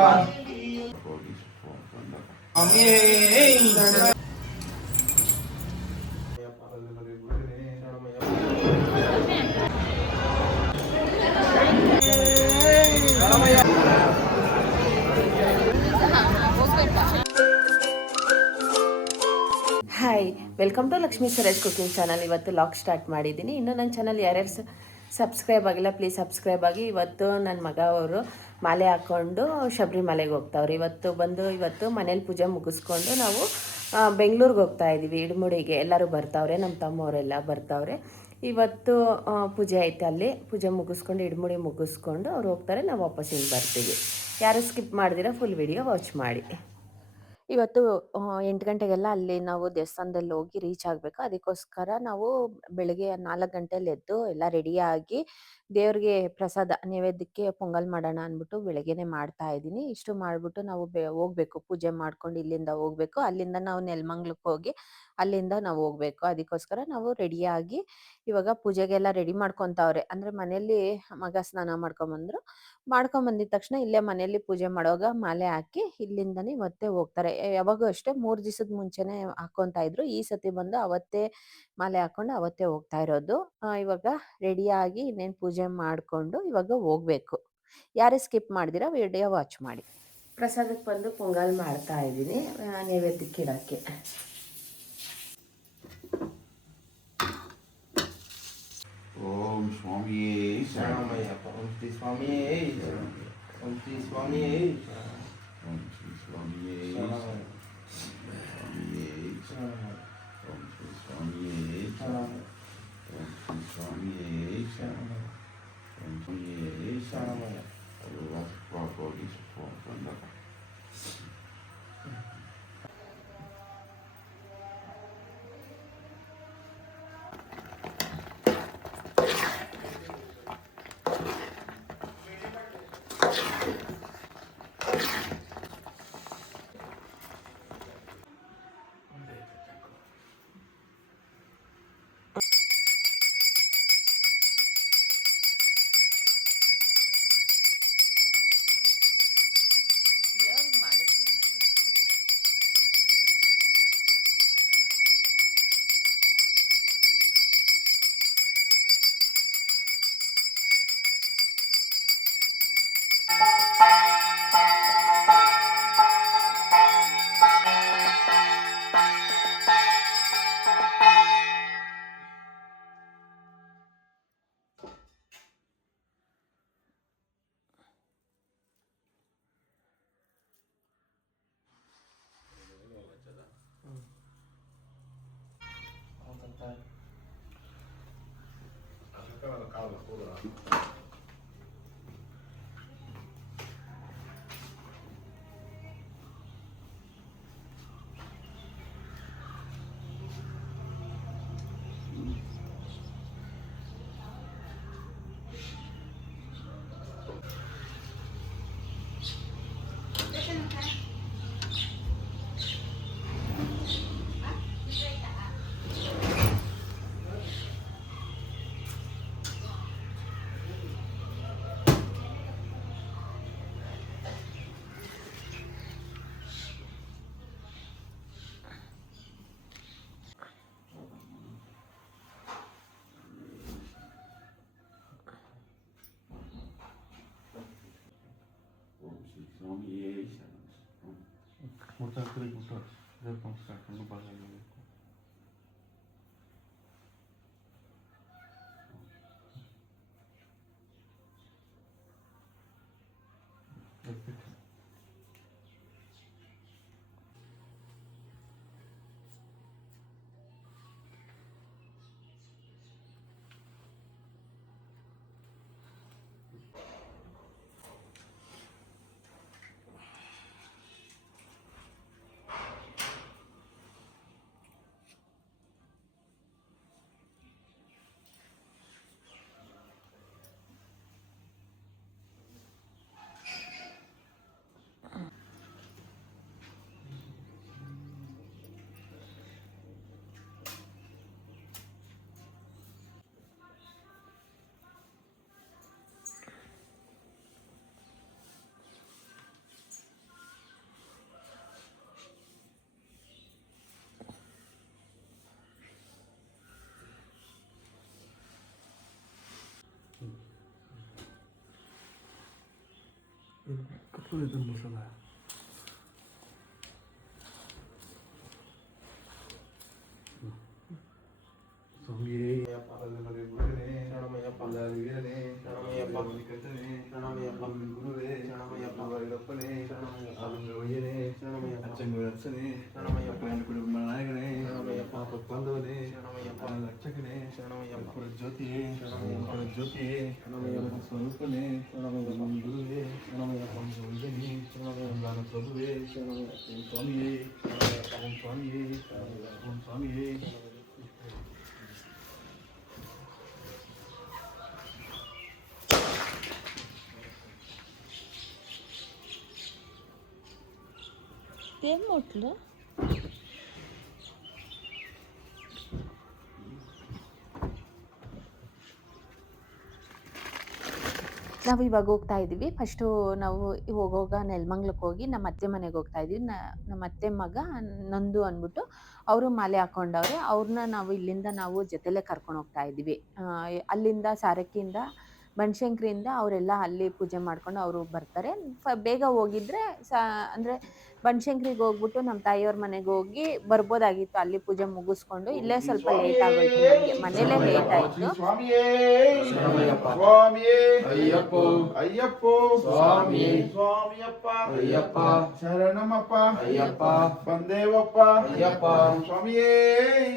Hi, welcome to Lakshmi Swaraj cooking channel. ಇವತ್ತು log start ಮಾಡಿದ್ದೀನಿ. ಇನ್ನೂ ನನ್ನ ಚಾನಲ್ ಯಾರ್ಯಾರು ಸಬ್ಸ್ಕ್ರೈಬ್ ಆಗಿಲ್ಲ ಪ್ಲೀಸ್ ಸಬ್ಸ್ಕ್ರೈಬ್ ಆಗಿ. ಇವತ್ತು ನನ್ನ ಮಗ ಅವರು ಮಾಲೆ ಹಾಕ್ಕೊಂಡು ಶಬರಿಮಲೆಗೆ ಹೋಗ್ತಾವ್ರೆ. ಇವತ್ತು ಮನೇಲಿ ಪೂಜೆ ಮುಗಿಸ್ಕೊಂಡು ನಾವು ಬೆಂಗಳೂರಿಗೆ ಹೋಗ್ತಾ ಇದ್ದೀವಿ. ಇಡಮುಡಿಗೆ ಎಲ್ಲರೂ ಬರ್ತಾವ್ರೆ, ನಮ್ಮ ತಮ್ಮವರೆಲ್ಲ ಬರ್ತಾವ್ರೆ. ಇವತ್ತು ಪೂಜೆ ಐತೆ, ಅಲ್ಲಿ ಪೂಜೆ ಮುಗಿಸ್ಕೊಂಡು ಇಡಮುಡಿ ಮುಗಿಸ್ಕೊಂಡು ಅವ್ರು ಹೋಗ್ತಾರೆ, ನಾವು ವಾಪಸ್ ಹಿಂಗೆ ಬರ್ತೀವಿ. ಯಾರು ಸ್ಕಿಪ್ ಮಾಡಿದಿರ ಫುಲ್ ವಿಡಿಯೋ ವಾಚ್ ಮಾಡಿ. ಇವತ್ತು 8 ಗಂಟೆಗೆಲ್ಲ ಅಲ್ಲಿ ನಾವು ದೇವಸ್ಥಾನದಲ್ಲಿ ಹೋಗಿ ರೀಚ್ ಆಗಬೇಕು. ಅದಕ್ಕೋಸ್ಕರ ನಾವು ಬೆಳಗ್ಗೆ 4 ಗಂಟೆಲಿ ಎದ್ದು ಎಲ್ಲ ರೆಡಿಯಾಗಿ ದೇವ್ರಿಗೆ ಪ್ರಸಾದ ನೈವೇದ್ಯಕ್ಕೆ ಪೊಂಗಲ್ ಮಾಡೋಣ ಅಂದ್ಬಿಟ್ಟು ಬೆಳಗ್ಗೆನೆ ಮಾಡ್ತಾ ಇದ್ದೀನಿ. ಇಷ್ಟು ಮಾಡಿಬಿಟ್ಟು ನಾವು ಹೋಗ್ಬೇಕು, ಪೂಜೆ ಮಾಡ್ಕೊಂಡು ಇಲ್ಲಿಂದ ಹೋಗ್ಬೇಕು. ಅಲ್ಲಿಂದ ನಾವು ನೆಲಮಂಗ್ಲಕ್ಕೆ ಹೋಗಿ ಅಲ್ಲಿಂದ ನಾವು ಹೋಗ್ಬೇಕು. ಅದಕ್ಕೋಸ್ಕರ ನಾವು ರೆಡಿಯಾಗಿ ಇವಾಗ ಪೂಜೆಗೆಲ್ಲ ರೆಡಿ ಮಾಡ್ಕೊತಾವ್ರೆ. ಅಂದರೆ ಮನೆಯಲ್ಲಿ ಮಗ ಸ್ನಾನ ಮಾಡ್ಕೊಂಬಂದಿದ ತಕ್ಷಣ ಇಲ್ಲೇ ಮನೆಯಲ್ಲಿ ಪೂಜೆ ಮಾಡುವಾಗ ಮಾಲೆ ಹಾಕಿ ಇಲ್ಲಿಂದನೇ ಮತ್ತೆ ಹೋಗ್ತಾರೆ. ಯಾವಾಗೂ ಅಷ್ಟೇ 3 ದಿವಸದ ಮುಂಚೆನೆ ಹಾಕ್ಕೊಂತಾ ಇದ್ರು. ಈ ಸತಿ ಬಂದು ಅವತ್ತೇ ಮಾಲೆ ಹಾಕೊಂಡು ಅವತ್ತೇ ಹೋಗ್ತಾ ಇರೋದು. ಇವಾಗ ರೆಡಿಯಾಗಿ ಇನ್ನೇನು ಪೂಜೆ ಮಾಡಿಕೊಂಡು ಇವಾಗ ಹೋಗ್ಬೇಕು. ಯಾರೇ ಸ್ಕಿಪ್ ಮಾಡಿದಿರ ವಿಡಿಯೋ ವಾಚ್ ಮಾಡಿ. ಪ್ರಸಾದಕ್ಕೆ ಬಂದು ಪೊಂಗಲ್ ಮಾಡ್ತಾ ಇದ್ದೀನಿ ನೈವೇದ್ಯಕ್ಕೆ ಇಡೋಕ್ಕೆ. ಓಂ ಸ್ವಾಮಿಯೇ ಶರಣಮಯ್ಯಪ್ಪ. ಓಂ ಶ್ರೀ ಸ್ವಾಮಿಯೇ ಓಂ ಶ್ರೀ ಸ್ವಾಮಿಯೇ ಓಂ ಶ್ರೀ ಸ್ವಾಮಿಯೇ ಸ್ವಾಮಿಯೇ ಓಂ ಶ್ರೀ ಸ್ವಾಮಿಯೇ ಓಂ ಶ್ರೀ ಸ್ವಾಮಿಯೇ ಓಂ ಸ್ವಾಮಿಯೇ ಶರಣಮಯ್ಯ. ಕಟ್ಕೊಂಡಿದ್ದ ಮಸಾಲ ಸ್ವಾಮಿಯೇ ಜ್ಯೋತಿಯೇ ಜ್ಯೋತಿಯೇ ಸ್ವರೂಪನೇ ಗುರುವೇ ನಾನು ಪ್ರಭುವೇ ಓಂ ಸ್ವಾಮಿಯೇ ಓಂ ಸ್ವಾಮಿಯೇ ಓಂ ಸ್ವಾಮಿಯೇ. ಏನ್ ಮುಟ್ಲು ನಾವು ಇವಾಗ ಹೋಗ್ತಾ ಇದ್ದೀವಿ. ಫಸ್ಟು ನಾವು ಹೋಗುವಾಗ ನೆಲಮಂಗ್ಲಕ್ಕೆ ಹೋಗಿ ನಮ್ಮ ಅತ್ತೆ ಮನೆಗೆ ಹೋಗ್ತಾ ಇದ್ದೀವಿ. ನಮ್ಮ ಅತ್ತೆ ಮಗ ನಂದು ಅಂದ್ಬಿಟ್ಟು ಅವರು ಮಾಲೆ ಹಾಕ್ಕೊಂಡವ್ರೆ. ಅವ್ರನ್ನ ನಾವು ಇಲ್ಲಿಂದ ನಾವು ಜೊತೆಲೇ ಕರ್ಕೊಂಡು ಹೋಗ್ತಾ ಇದ್ದೀವಿ. ಅಲ್ಲಿಂದ ಸಾರಕ್ಕಿಯಿಂದ ಬನಶಂಕರಿಯಿಂದ ಅವರೆಲ್ಲ ಅಲ್ಲಿ ಪೂಜೆ ಮಾಡ್ಕೊಂಡು ಅವರು ಬರ್ತಾರೆ. ಬೇಗ ಹೋಗಿದ್ರೆ ಅಂದರೆ ಬನಶಂಕರಿಗೆ ಹೋಗ್ಬಿಟ್ಟು ನಮ್ಮ ತಾಯಿಯವ್ರ ಮನೆಗೆ ಹೋಗಿ ಬರ್ಬೋದಾಗಿತ್ತು. ಅಲ್ಲಿ ಪೂಜೆ ಮುಗಿಸ್ಕೊಂಡು ಇಲ್ಲೇ ಸ್ವಲ್ಪ ಲೇಟ್ ಆಗೋಯ್ತು. ನಮಗೆ ಮನೇಲೇ ಲೇಟ್ ಆಯಿತು. ಸ್ವಾಮಿಯೇ ಸ್ವಾಮಿಯೇ ಅಯ್ಯಪ್ಪ ಅಯ್ಯಪ್ಪ ಸ್ವಾಮಿಯೇ ಸ್ವಾಮಿಯಪ್ಪ ಅಯ್ಯಪ್ಪ ಶರಣಮಪ್ಪ ಅಯ್ಯಪ್ಪ ಬಂದೇವಪ್ಪ ಅಯ್ಯಪ್ಪ ಸ್ವಾಮಿಯೇ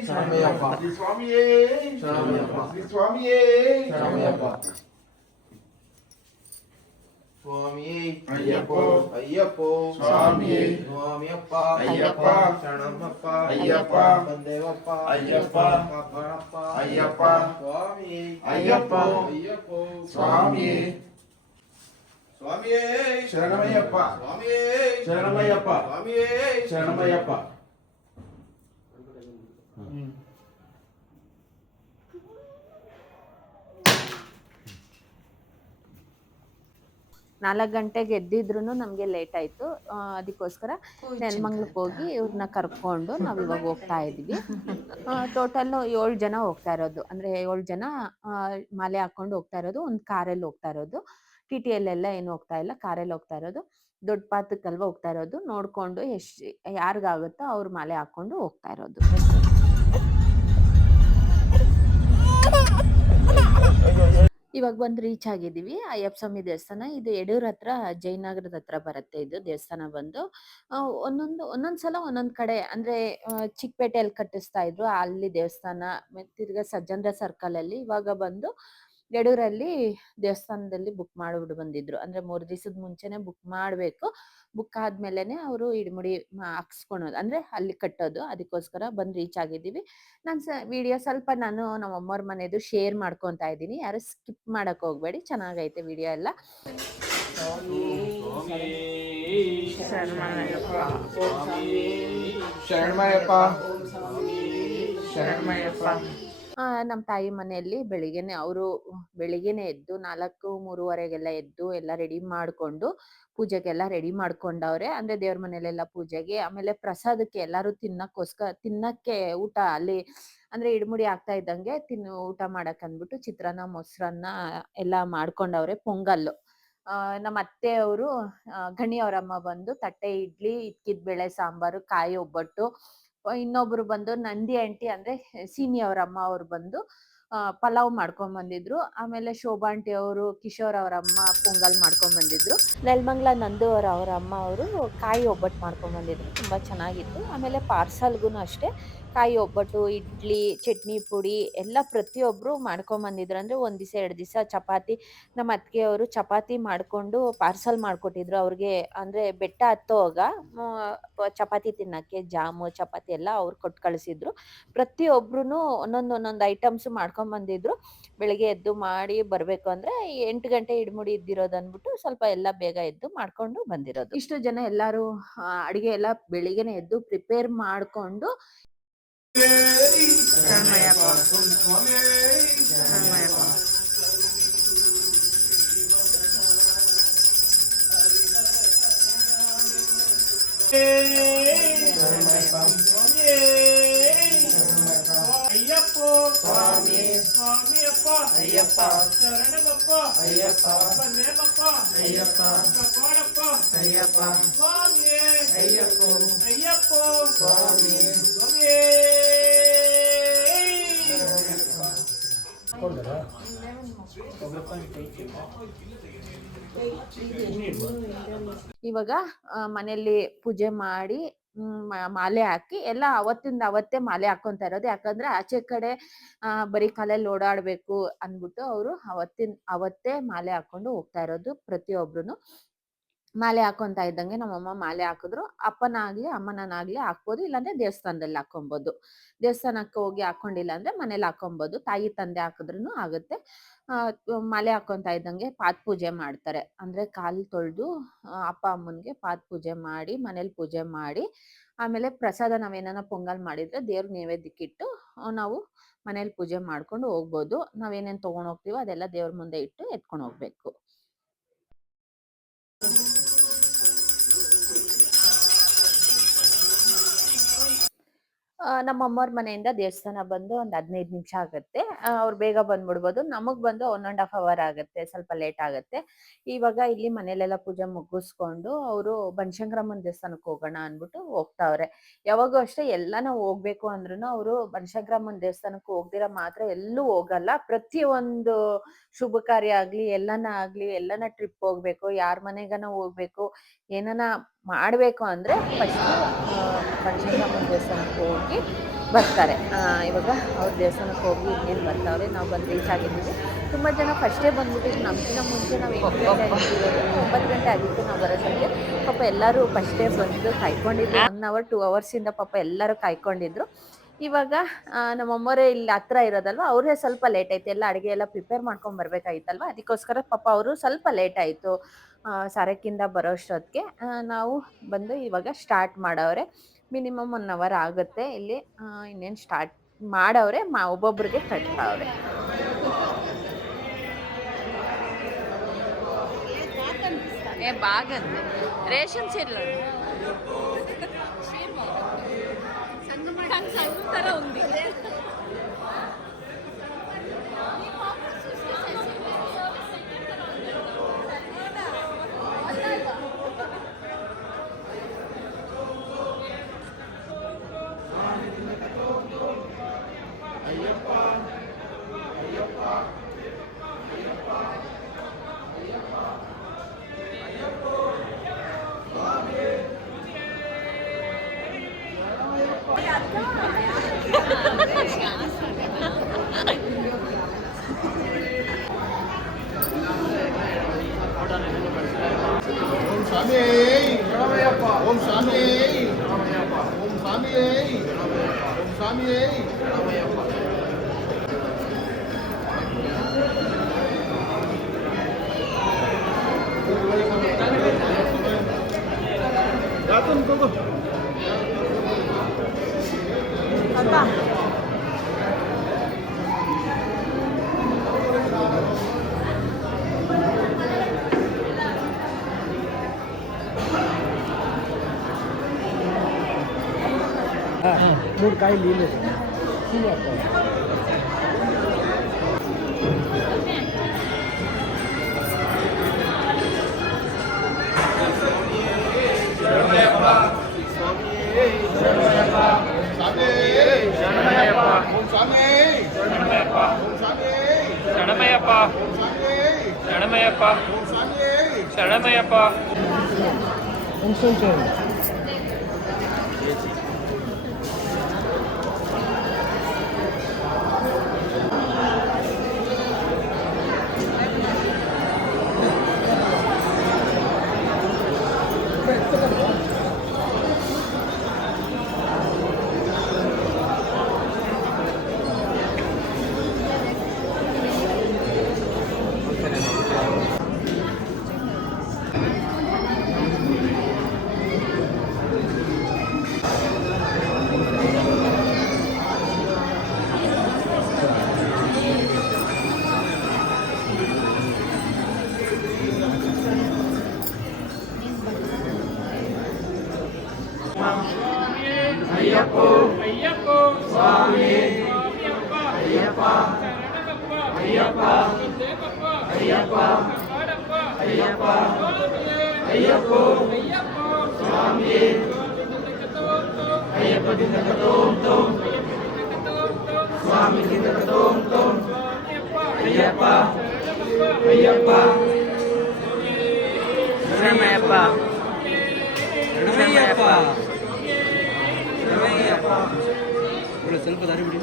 ಶರಣಮಯ್ಯಪ್ಪ ಸ್ವಾಮಿಯೇ ಶರಣಮಯ್ಯಪ್ಪ ಸ್ವಾಮಿಯೇ ಶರಣಮಯ್ಯಪ್ಪ ಸ್ವಾಮಿಯೇ ಅಯ್ಯಪ್ಪ ಅಯ್ಯಪ್ಪ ಸ್ವಾಮಿಯೇ ಸ್ವಾಮಿಯಪ್ಪ ಅಯ್ಯಪ್ಪ ಶರಣಮಪ್ಪ ಅಯ್ಯಪ್ಪ ಬಂದೇವಪ್ಪ ಅಯ್ಯಪ್ಪ ಕಬ್ಬಣಪ್ಪ ಅಯ್ಯಪ್ಪ ಸ್ವಾಮಿಯೇ ಅಯ್ಯಪ್ಪ ಅಯ್ಯಪ್ಪ ಸ್ವಾಮಿಯೇ ಸ್ವಾಮಿಯೇ ಶರಣಮಯ್ಯಪ್ಪ ಸ್ವಾಮಿಯೇ ಶರಣಮಯ್ಯಪ್ಪ ಸ್ವಾಮಿಯೇ ಶರಣಮಯ್ಯಪ್ಪ. ನಾಲ್ಕು ಗಂಟೆಗೆ ಎದ್ದಿದ್ರು ನಮಗೆ ಲೇಟ್ ಆಯಿತು. ಅದಕ್ಕೋಸ್ಕರ ನೆಲಮಂಗ್ಲಕ್ಕೆ ಹೋಗಿ ಇವ್ರನ್ನ ಕರ್ಕೊಂಡು ನಾವು ಇವಾಗ ಹೋಗ್ತಾ ಇದ್ದೀವಿ. ಟೋಟಲ್ಲು 7 ಜನ ಹೋಗ್ತಾ ಇರೋದು. ಅಂದರೆ 7 ಜನ ಮಾಲೆ ಹಾಕ್ಕೊಂಡು ಹೋಗ್ತಾ ಇರೋದು. ಒಂದು ಕಾರಲ್ಲಿ ಹೋಗ್ತಾ ಇರೋದು. ಟಿ ಟಿಯಲ್ಲೆಲ್ಲ ಏನು ಹೋಗ್ತಾ ಇಲ್ಲ, ಕಾರಲ್ಲಿ ಹೋಗ್ತಾ ಇರೋದು. ದೊಡ್ಡ ಪಾತಕ್ಕಲ್ವ ಹೋಗ್ತಾ ಇರೋದು. ನೋಡಿಕೊಂಡು ಎಷ್ಟು ಯಾರಿಗಾಗುತ್ತೋ ಅವ್ರು ಮಾಲೆ ಹಾಕ್ಕೊಂಡು ಹೋಗ್ತಾ ಇರೋದು. ಇವಾಗ ಬಂದು ರೀಚ್ ಆಗಿದ್ದೀವಿ. ಅಯ್ಯಪ್ಪ ಸ್ವಾಮಿ ದೇವಸ್ಥಾನ ಇದು ಯಡೂರ್ ಹತ್ರ, ಜಯನಗರದ ಹತ್ರ ಬರುತ್ತೆ. ಇದು ದೇವಸ್ಥಾನ ಬಂದು ಒಂದೊಂದು ಸಲ ಒಂದೊಂದು ಕಡೆ ಅಂದರೆ ಚಿಕ್ಕಪೇಟೆಯಲ್ಲಿ ಕಟ್ಟಿಸ್ತಾ ಇದ್ರು, ಅಲ್ಲಿ ದೇವಸ್ಥಾನ. ತಿರ್ಗಾ ಸಜ್ಜಂದ್ರ ಸರ್ಕಲಲ್ಲಿ ಇವಾಗ ಬಂದು ಯಡೂರಲ್ಲಿ ದೇವಸ್ಥಾನದಲ್ಲಿ ಬುಕ್ ಮಾಡಿಬಿಟ್ಟು ಬಂದಿದ್ರು. ಅಂದರೆ 3 ದಿವಸದ ಮುಂಚೆನೇ ಬುಕ್ ಮಾಡಬೇಕು. ಬುಕ್ ಆದ್ಮೇಲೆ ಅವರು ಇಡಮುಡಿ ಹಾಕ್ಸ್ಕೊಳೋದು, ಅಂದರೆ ಅಲ್ಲಿ ಕಟ್ಟೋದು. ಅದಕ್ಕೋಸ್ಕರ ಬಂದು ರೀಚ್ ಆಗಿದ್ದೀವಿ. ನಾನು ವಿಡಿಯೋ ಸ್ವಲ್ಪ ನಾನು ನಮ್ಮ ಅಮ್ಮವ್ರ ಮನೆದು ಶೇರ್ ಮಾಡ್ಕೊತಾ ಇದ್ದೀನಿ. ಯಾರು ಸ್ಕಿಪ್ ಮಾಡಕ್ಕೆ ಹೋಗಬೇಡಿ, ಚೆನ್ನಾಗೈತೆ ವಿಡಿಯೋ ಎಲ್ಲ. ಶರಣಮಯ್ಯಪ್ಪ ಶರಣಮಯ್ಯಪ್ಪ. ನಮ್ಮ ತಾಯಿ ಮನೆಯಲ್ಲಿ ಬೆಳಿಗ್ಗೆನೆ ಎದ್ದು 4-3:15 ಎದ್ದು ಎಲ್ಲ ರೆಡಿ ಮಾಡಿಕೊಂಡು ಪೂಜೆಗೆಲ್ಲ ರೆಡಿ ಮಾಡ್ಕೊಂಡವ್ರೆ. ಅಂದರೆ ದೇವ್ರ ಮನೆಯಲ್ಲೆಲ್ಲ ಪೂಜೆಗೆ, ಆಮೇಲೆ ಪ್ರಸಾದಕ್ಕೆ ಎಲ್ಲರೂ ತಿನ್ನಕ್ಕೆ ಊಟ ಅಲ್ಲಿ ಅಂದರೆ ಇಡಮುಡಿ ಆಗ್ತಾ ಇದ್ದಂಗೆ ಊಟ ಮಾಡಕ್ಕೆ ಅಂದ್ಬಿಟ್ಟು ಚಿತ್ರಾನ್ನ, ಮೊಸರನ್ನ ಎಲ್ಲ ಮಾಡ್ಕೊಂಡವ್ರೆ. ಪೊಂಗಲ್ಲು ನಮ್ಮ ಅತ್ತೆಯವರು ಗಣಿ ಅವರಮ್ಮ ಬಂದು ತಟ್ಟೆ ಇಡ್ಲಿ, ಇದ್ಕಿದ ಬೇಳೆ ಸಾಂಬಾರು, ಕಾಯಿ ಒಬ್ಬಟ್ಟು. ಇನ್ನೊಬ್ರು ಬಂದು ನಂದಿ ಆಂಟಿ ಅಂದರೆ ಸೀನಿ ಅವರ ಅಮ್ಮ ಅವ್ರು ಬಂದು ಪಲಾವ್ ಮಾಡ್ಕೊಂಡ್ ಬಂದಿದ್ರು. ಆಮೇಲೆ ಶೋಭಾ ಆಂಟಿ ಅವರು, ಕಿಶೋರ್ ಅವರ ಅಮ್ಮ ಪೊಂಗಲ್ ಮಾಡ್ಕೊಂಡ್ ಬಂದಿದ್ರು. ನೆಲಮಂಗ್ಲ ನಂದು ಅವರ ಅಮ್ಮ ಅವರು ಕಾಯಿ ಒಬ್ಬಟ್ಟು ಮಾಡ್ಕೊಂಡ್ ಬಂದಿದ್ರು, ತುಂಬಾ ಚೆನ್ನಾಗಿತ್ತು. ಆಮೇಲೆ ಪಾರ್ಸಲ್ಗೂ ಅಷ್ಟೇ ಕಾಯಿ ಒಬ್ಬಟ್ಟು, ಇಡ್ಲಿ, ಚಟ್ನಿ ಪುಡಿ ಎಲ್ಲ ಪ್ರತಿಯೊಬ್ಬರು ಮಾಡ್ಕೊಂಬಂದಿದ್ರು. ಅಂದರೆ 1 ದಿವಸ 2 ದಿವಸ ಚಪಾತಿ, ನಮ್ಮ ಅತ್ತಿಗೆಯವರು ಚಪಾತಿ ಮಾಡಿಕೊಂಡು ಪಾರ್ಸಲ್ ಮಾಡಿಕೊಟ್ಟಿದ್ರು ಅವ್ರಿಗೆ. ಅಂದರೆ ಬೆಟ್ಟ ಹತ್ತೋವಾಗ ಚಪಾತಿ ತಿನ್ನೋಕ್ಕೆ ಜಾಮು, ಚಪಾತಿ ಎಲ್ಲ ಅವ್ರು ಕೊಟ್ಟು ಕಳಿಸಿದ್ರು. ಪ್ರತಿಯೊಬ್ಬರೂ ಒಂದೊಂದು ಐಟಮ್ಸು ಮಾಡ್ಕೊಂಬಂದಿದ್ರು. ಬೆಳಗ್ಗೆ ಎದ್ದು ಮಾಡಿ ಬರಬೇಕು ಅಂದರೆ 8 ಗಂಟೆ ಇಡಮುಡಿ ಇದ್ದಿರೋದು ಅಂದ್ಬಿಟ್ಟು ಸ್ವಲ್ಪ ಎಲ್ಲ ಬೇಗ ಎದ್ದು ಮಾಡ್ಕೊಂಡು ಬಂದಿರೋದು. ಇಷ್ಟು ಜನ ಎಲ್ಲರೂ ಅಡುಗೆ ಎಲ್ಲ ಬೆಳಿಗ್ಗೆನೆ ಎದ್ದು ಪ್ರಿಪೇರ್ ಮಾಡಿಕೊಂಡು ಅಯ್ಯಪ್ಪ ಸ್ವಾಮಿ ಸ್ವಾಮಿಯಪ್ಪ ಶರಣಮಪ್ಪ ಅಯ್ಯಪ್ಪ ಶರಣಮಪ್ಪ ಅಯ್ಯಪ್ಪ ಬನ್ನೇಮಪ್ಪ ಅಯ್ಯಪ್ಪ ಕಪಾಳಪ್ಪ ಅಯ್ಯಪ್ಪ ಸ್ವಾಮಿಯೇ ಅಯ್ಯಪ್ಪ ಅಯ್ಯಪ್ಪ ಸ್ವಾಮಿ ಸ್ವಾಮಿಯೇ ಇವಾಗ ಮನೆಯಲ್ಲಿ ಪೂಜೆ ಮಾಡಿ ಮಾಲೆ ಹಾಕಿ ಎಲ್ಲ ಅವತ್ತಿಂದ ಅವತ್ತೇ ಮಾಲೆ ಹಾಕೊಂತ ಇರೋದು. ಯಾಕಂದ್ರೆ ಆಚೆ ಕಡೆ ಬರೀ ಕಾಲಲ್ಲಿ ಓಡಾಡ್ಬೇಕು ಅಂದ್ಬಿಟ್ಟು ಅವರು ಅವತ್ತೇ ಮಾಲೆ ಹಾಕೊಂಡು ಹೋಗ್ತಾ ಇರೋದು ಪ್ರತಿಯೊಬ್ರು. ಮಾಲೆ ಹಾಕೊಂತ ಇದ್ದಂಗೆ ನಮ್ಮಮ್ಮ ಮಾಲೆ ಹಾಕಿದ್ರು. ಅಪ್ಪನಾಗ್ಲಿ ಅಮ್ಮನಾಗ್ಲಿ ಹಾಕ್ಬೋದು, ಇಲ್ಲಾಂದ್ರೆ ದೇವಸ್ಥಾನದಲ್ಲಿ ಹಾಕೊಬೋದು. ದೇವಸ್ಥಾನಕ್ಕೆ ಹೋಗಿ ಹಾಕೊಂಡಿಲ್ಲ ಅಂದ್ರೆ ಮನೇಲಿ ಹಾಕೊಬೋದು. ತಾಯಿ ತಂದೆ ಹಾಕಿದ್ರು ಆಗುತ್ತೆ. ಮಾಲೆ ಹಾಕೊಂತ ಇದ್ದಂಗೆ ಪಾದ ಪೂಜೆ ಮಾಡ್ತಾರೆ. ಅಂದ್ರೆ ಕಾಲು ತೊಳೆದು ಅಪ್ಪ ಅಮ್ಮನ್ಗೆ ಪಾದ ಪೂಜೆ ಮಾಡಿ ಮನೇಲಿ ಪೂಜೆ ಮಾಡಿ, ಆಮೇಲೆ ಪ್ರಸಾದ ನಾವೇನ ಪೊಂಗಲ್ ಮಾಡಿದ್ರೆ ದೇವ್ರ ನೈವೇದ್ಯಕ್ಕಿಟ್ಟು ನಾವು ಮನೇಲಿ ಪೂಜೆ ಮಾಡ್ಕೊಂಡು ಹೋಗ್ಬೋದು. ನಾವೇನೇನ್ ತಗೊಂಡ್ ಹೋಗ್ತೀವೋ ಅದೆಲ್ಲ ದೇವ್ರ ಮುಂದೆ ಇಟ್ಟು ಎತ್ಕೊಂಡು ಹೋಗ್ಬೇಕು. ನಮ್ಮಮ್ಮವ್ರ ಮನೆಯಿಂದ ದೇವಸ್ಥಾನ ಬಂದು ಒಂದ್ 15 ನಿಮಿಷ ಆಗುತ್ತೆ. ಅವ್ರು ಬೇಗ ಬಂದ್ಬಿಡ್ಬೋದು. ನಮಗ್ ಬಂದು 1.5 hour ಆಗುತ್ತೆ, ಸ್ವಲ್ಪ ಲೇಟ್ ಆಗುತ್ತೆ. ಇವಾಗ ಇಲ್ಲಿ ಮನೇಲೆಲ್ಲ ಪೂಜೆ ಮುಗಿಸ್ಕೊಂಡು ಅವರು ಬನಶಂಕರಮ್ಮನ ದೇವಸ್ಥಾನಕ್ಕೆ ಹೋಗೋಣ ಅನ್ಬಿಟ್ಟು ಹೋಗ್ತಾವ್ರೆ. ಯಾವಾಗೂ ಅಷ್ಟೇ ಎಲ್ಲ ನಾವು ಹೋಗ್ಬೇಕು ಅಂದ್ರೂ ಅವರು ಬನಶಂಕರಮ್ಮನ ದೇವಸ್ಥಾನಕ್ಕೆ ಹೋಗ್ದಿರ ಮಾತ್ರ ಎಲ್ಲೂ ಹೋಗಲ್ಲ. ಪ್ರತಿಯೊಂದು ಶುಭ ಕಾರ್ಯ ಆಗ್ಲಿ ಎಲ್ಲನ ಟ್ರಿಪ್ ಹೋಗ್ಬೇಕು, ಯಾರ ಮನೆಗನ ಹೋಗ್ಬೇಕು, ಏನನ ಮಾಡ್ಬೇಕು ಅಂದ್ರೆ ಫಸ್ಟ್ ಬನಶಂಕರಮ್ಮನ ದೇವಸ್ಥಾನಕ್ಕೆ ಹೋಗಿ ಬರ್ತಾರೆ. ಇವಾಗ ಅವ್ರ ದೇವಸ್ಥಾನಕ್ಕೆ ಹೋಗಿ ಇನ್ನೇನು ಬರ್ತಾವ್ರೆ. ನಾವು ಬಂದು ರೀಚ್ ಆಗಿದ್ದೀವಿ. ತುಂಬ ಜನ ಫಸ್ಟೇ ಬಂದ್ಬಿಟ್ಟು ನಮ್ಗಿಂತ ಮುಂಚೆ ನಾವು 8 ಗಂಟೆ ಆಗಿದ್ದೀವಿ, 9 ಗಂಟೆ ಆಗಿತ್ತು ನಾವು ಬರೋದಕ್ಕೆ. ಪಾಪ ಎಲ್ಲರೂ ಫಸ್ಟೇ ಬಂದು ಕಾಯ್ಕೊಂಡಿದ್ರು. 1 hour 2 hours ಇಂದ ಪಾಪ ಎಲ್ಲರೂ ಕಾಯ್ಕೊಂಡಿದ್ರು. ಇವಾಗ ನಮ್ಮಮ್ಮರೇ ಇಲ್ಲಿ ಹತ್ರ ಇರೋದಲ್ವ, ಅವ್ರೇ ಸ್ವಲ್ಪ ಲೇಟ್ ಆಯ್ತು. ಎಲ್ಲ ಅಡುಗೆ ಎಲ್ಲ ಪ್ರಿಪೇರ್ ಮಾಡ್ಕೊಂಡ್ ಬರ್ಬೇಕಾಗಿತ್ತಲ್ವ, ಅದಕ್ಕೋಸ್ಕರ ಪಾಪ ಅವರು ಸ್ವಲ್ಪ ಲೇಟ್ ಆಯಿತು. ಸಾರಕ್ಕಿಂದ ಬರೋ ಅಷ್ಟೊತ್ತಿಗೆ ನಾವು ಬಂದು ಇವಾಗ ಸ್ಟಾರ್ಟ್ ಮಾಡವ್ರೆ. ಮಿನಿಮಮ್ 1 hour ಆಗುತ್ತೆ ಇಲ್ಲಿ. ಇನ್ನೇನು ಸ್ಟಾರ್ಟ್ ಮಾಡವ್ರೆ, ಒಬ್ಬೊಬ್ರಿಗೆ ಕಟ್ತಾವ್ರೆ. బాగుంది రేషన్ చీరలు సంగతర ఉంది. ಸ್ವಾಮಿ ಶರಣಮಯ್ಯಪ್ಪ. ಓಂ ಸ್ವಾಮಿ ಶರಣಮಯ್ಯಪ್ಪ. ಓಂ ಸ್ವಾಮಿ ಓಂ ಸ್ವಾಮಿ ಶರಣಮಯ್ಯಪ್ಪ. ಮೂರು ಕಾಯಿ ನೀರು ಶರಣಮಯ್ಯಪ್ಪ. ಅಯ್ಯಪ್ಪ ಸ್ವಾಮಿ ಅಯ್ಯಪ್ಪ ಶರಣಮಪ್ಪ ಸ್ವಲ್ಪ ದಾರಿ ಬಿಡಿ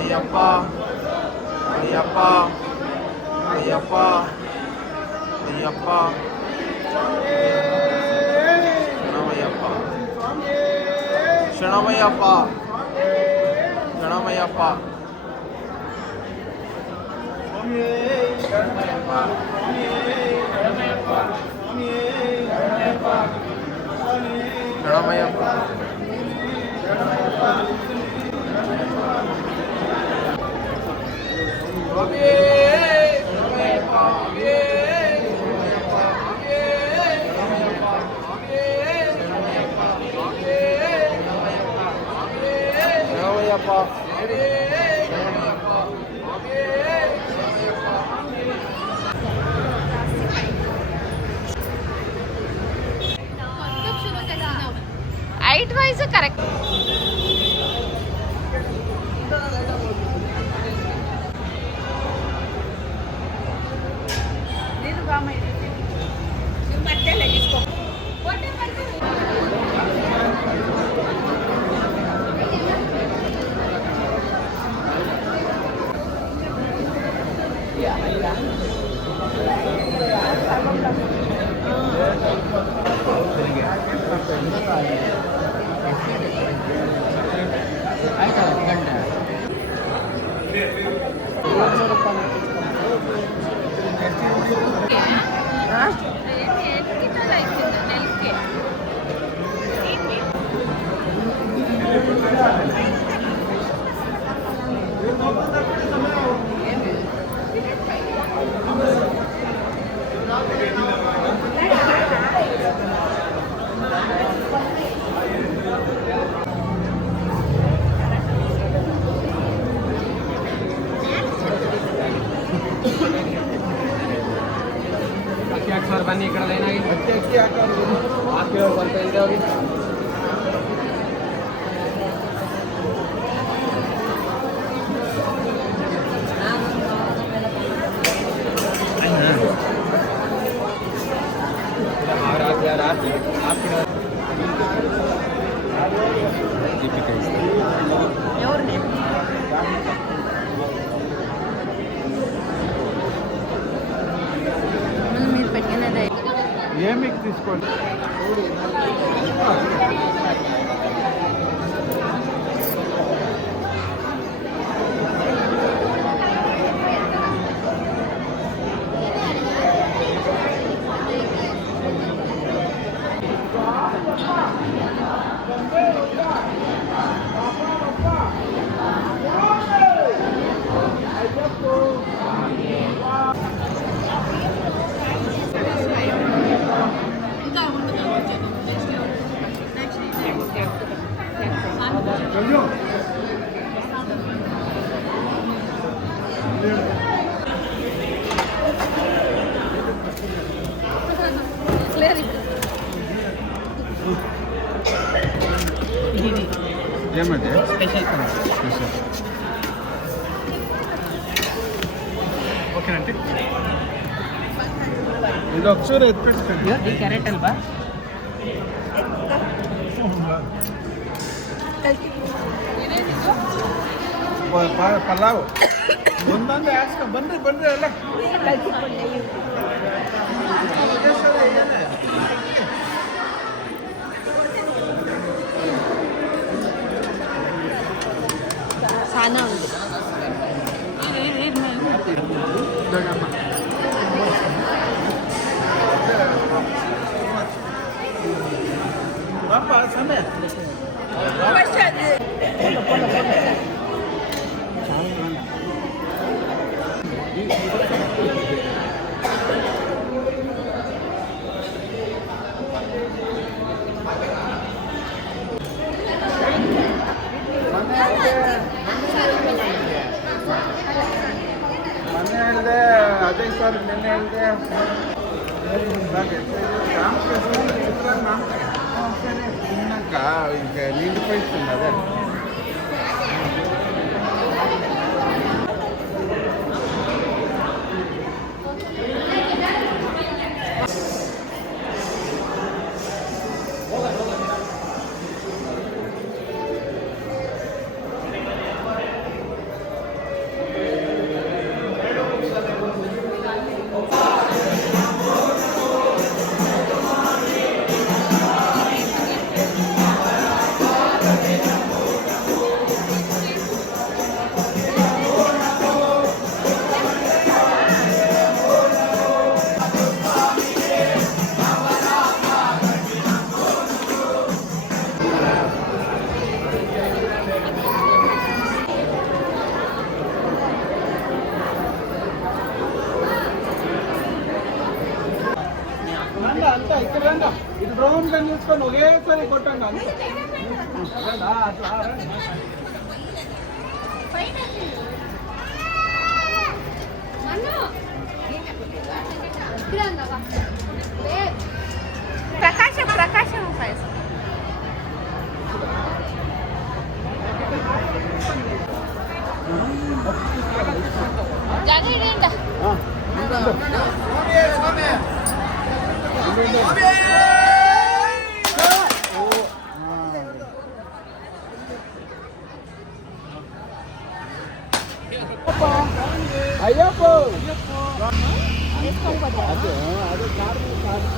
ಅಯ್ಯಪ್ಪ ಅಯ್ಯಪ್ಪ ಅಯ್ಯಪ್ಪ ಅಯ್ಯಪ್ಪ ಶರಣಮಯ್ಯಪ್ಪ ಶರಣಮಯ್ಯಪ್ಪ ಶರಣಮಯ್ಯಪ್ಪ height wise correct. ಬನ್ನಿ ಈ ಕಡೆ ಏನಾಗಿ ಬರ್ತಾ ಇದ್ದೆ ಅವ್ರಿಗೆ ఏమికి తీసుకోండి ఏమంటే స్పెషల్ ఓకేనండి ಇದು ಅಕ್ಷರ ಎತ್ಕೊಳ್ತೀನಿ ಈ ಕ್ಯಾರೆಟ್ ಅಲ್ವಾ? ಪಲಾವ್ ಒಂದೊಂದು ಹಾಕ್ಸ್ಕೊ ಬನ್ರಿ ಅಲ್ಲ ಸಾನ ಒಂದು ಬಾಪ ಸಮಯ ಮೊನ್ನೆ ಹೇಳಿದೆ ಅದೇ ಸರ್ ನಿನ್ನೆ ಹೇಳಿದೆ ತಿನ್ನಕ್ಕ ಈಗ ನೀರು ಕಳಿಸ್ತೀನಿ ಅದೇ ಅಂತ ಇಕ್ಕಂಗ ಇದು ಡ್ರೋನ್ಗೆ ನಿಲ್ಸ್ಕೊಂಡು ಒಗೇ ಸರಿ ಕೊಟ್ಟಂಗ ಅಂತ ಪ್ರಕಾಶ ಜಾಗ ಇಡೇಂಡ ಅಯ್ಯಪ್ಪ ಅದು ಕಾರು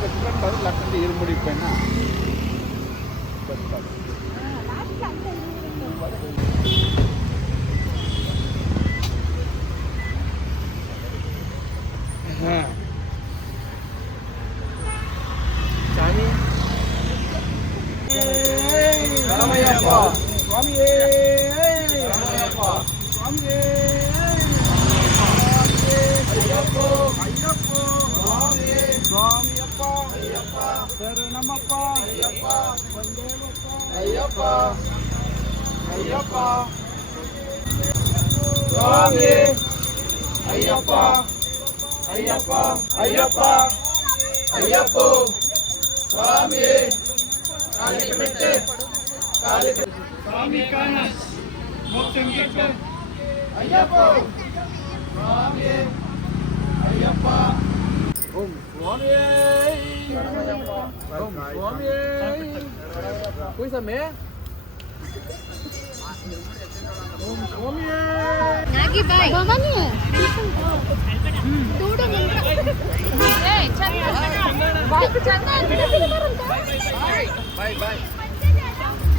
ಕಟ್ಕೊಂಡು ಲಕ್ಕಂದು ಇರುಮುಡಿ ಪೆಣ್ಣ ಸ್ವಾಮಿಯೇ ಸ್ವಾಮಿಯೇ ಅಯ್ಯಪ್ಪ ಸ್ವಾಮಿಯಪ್ಪ ಶರಣಮಪ್ಪ ವಂದೇವಪ್ಪ ಅಯ್ಯಪ್ಪ ಸ್ವಾಮಿ ಅಯ್ಯಪ್ಪ ಸ್ವಾಮಿ ಸ್ವಾಮಿ ಕಾಣ ಅಯ್ಯಪ್ಪ ಸ್ವಾಮಿ ಅಯ್ಯಪ್ಪ ಓಂ ಸ್ವಾಮಿಯೇ ಓಂ ಸ್ವಾಮಿಯೇ ಕೂಸಮ್ಮೆ ಓಂ ಸ್ವಾಮಿಯೇ ನಾಗಿ ಬಾಯ್ ಭವಾನಿ ದೂಡು ಏ ಚಂದ ಬಾಯ್ ಚಂದ ಬಾಯ್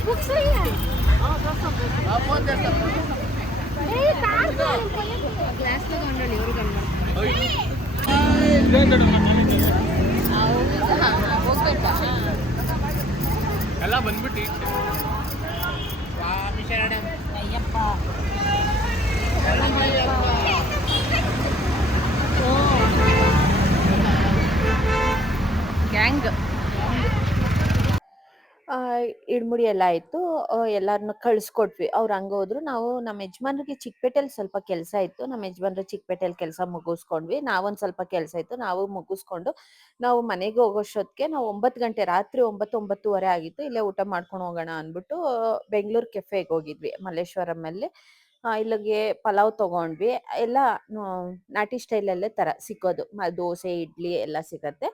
ಬುಕ್ಸ್ ಏ ಕಾರ್ ಗ್ಲಾಸ್ ನ ಗೊಂಡಳಿ ಇವರು ಗಂಡ ಎಲ್ಲ ಬಂದ್ಬಿಟ್ಟು ಅಯ್ಯಪ್ಪ ಗ್ಯಾಂಗ್ ಇಡ್ಮುಡಿ ಎಲ್ಲ ಆಯಿತು. ಎಲ್ಲರನ್ನ ಕಳಿಸ್ಕೊಟ್ವಿ. ಅವ್ರು ಹಂಗೆ ಹೋದ್ರು. ನಾವು ನಮ್ಮ ಯಜಮಾನ್ರಿಗೆ ಚಿಕ್ಕಪೇಟೆಲಿ ಸ್ವಲ್ಪ ಕೆಲಸ ಇತ್ತು. ನಮ್ಮ ಯಜಮಾನ್ರು ಚಿಕ್ಕಪೇಟೆಲಿ ಕೆಲಸ ಮುಗಿಸ್ಕೊಂಡ್ವಿ. ನಾವೊಂದು ಸ್ವಲ್ಪ ಕೆಲಸ ಇತ್ತು. ನಾವು ಮುಗಿಸ್ಕೊಂಡು ನಾವು ಮನೆಗೆ ಹೋಗೋಷ್ಟೊತ್ತಿಗೆ ನಾವು 9 ಗಂಟೆ ರಾತ್ರಿ 9, 9:30 ಆಗಿತ್ತು. ಇಲ್ಲೇ ಊಟ ಮಾಡ್ಕೊಂಡು ಹೋಗೋಣ ಅಂದ್ಬಿಟ್ಟು ಬೆಂಗಳೂರು ಕೆಫೆಗೆ ಹೋಗಿದ್ವಿ ಮಲ್ಲೇಶ್ವರಮಲ್ಲಿ. ಇಲ್ಲಿಗೆ ಪಲಾವ್ ತಗೊಂಡ್ವಿ ಎಲ್ಲ ನಾಟಿ ಸ್ಟೈಲಲ್ಲೇ ಥರ ಸಿಕ್ಕೋದು ದೋಸೆ ಇಡ್ಲಿ ಎಲ್ಲ ಸಿಗತ್ತೆ.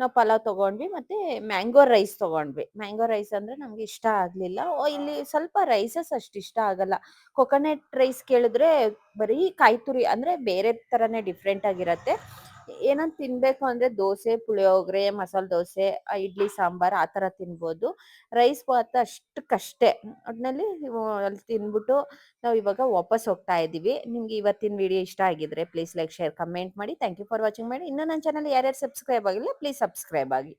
ನಾವು ಪಲಾವ್ ತಗೊಂಡ್ವಿ ಮತ್ತು ಮ್ಯಾಂಗೋ ರೈಸ್ ತಗೊಂಡ್ವಿ. ಮ್ಯಾಂಗೋ ರೈಸ್ ಅಂದರೆ ನಮ್ಗೆ ಇಷ್ಟ ಆಗಲಿಲ್ಲ. ಇಲ್ಲಿ ಸ್ವಲ್ಪ ರೈಸಸ್ ಅಷ್ಟು ಇಷ್ಟ ಆಗಲ್ಲ. ಕೊಕೊನೆಟ್ ರೈಸ್ ಕೇಳಿದ್ರೆ ಬರೀ ಕಾಯಿ ತುರಿ ಅಂದರೆ ಬೇರೆ ಥರನೇ ಡಿಫ್ರೆಂಟ್ ಆಗಿರತ್ತೆ. ಏನಾದ್ರು ತಿನ್ಬೇಕು ಅಂದರೆ ದೋಸೆ, ಪುಳಿಯೋಗರೆ, ಮಸಾಲೆ ದೋಸೆ, ಇಡ್ಲಿ ಸಾಂಬಾರು ಆ ಥರ ತಿನ್ಬೋದು. ರೈಸ್ ಭಾತ್ ಅಷ್ಟಕ್ಕಷ್ಟೇ. ಒಟ್ಟಿನಲ್ಲಿ ಅಲ್ಲಿ ತಿಂದ್ಬಿಟ್ಟು ನಾವು ಇವಾಗ ವಾಪಸ್ ಹೋಗ್ತಾ ಇದ್ದೀವಿ. ನಿಮ್ಗೆ ಇವತ್ತಿನ ವಿಡಿಯೋ ಇಷ್ಟ ಆಗಿದ್ರೆ ಪ್ಲೀಸ್ ಲೈಕ್, ಶೇರ್, ಕಮೆಂಟ್ ಮಾಡಿ. ಥ್ಯಾಂಕ್ ಯು ಫಾರ್ ವಾಚಿಂಗ್ ಮಾಡಿ. ಇನ್ನೂ ನನ್ನ ಚಾನಲ್ ಯಾರ್ಯಾರು ಸಬ್ಸ್ಕ್ರೈಬ್ ಆಗಿಲ್ಲ ಪ್ಲೀಸ್ ಸಬ್ಸ್ಕ್ರೈಬ್ ಆಗಿ.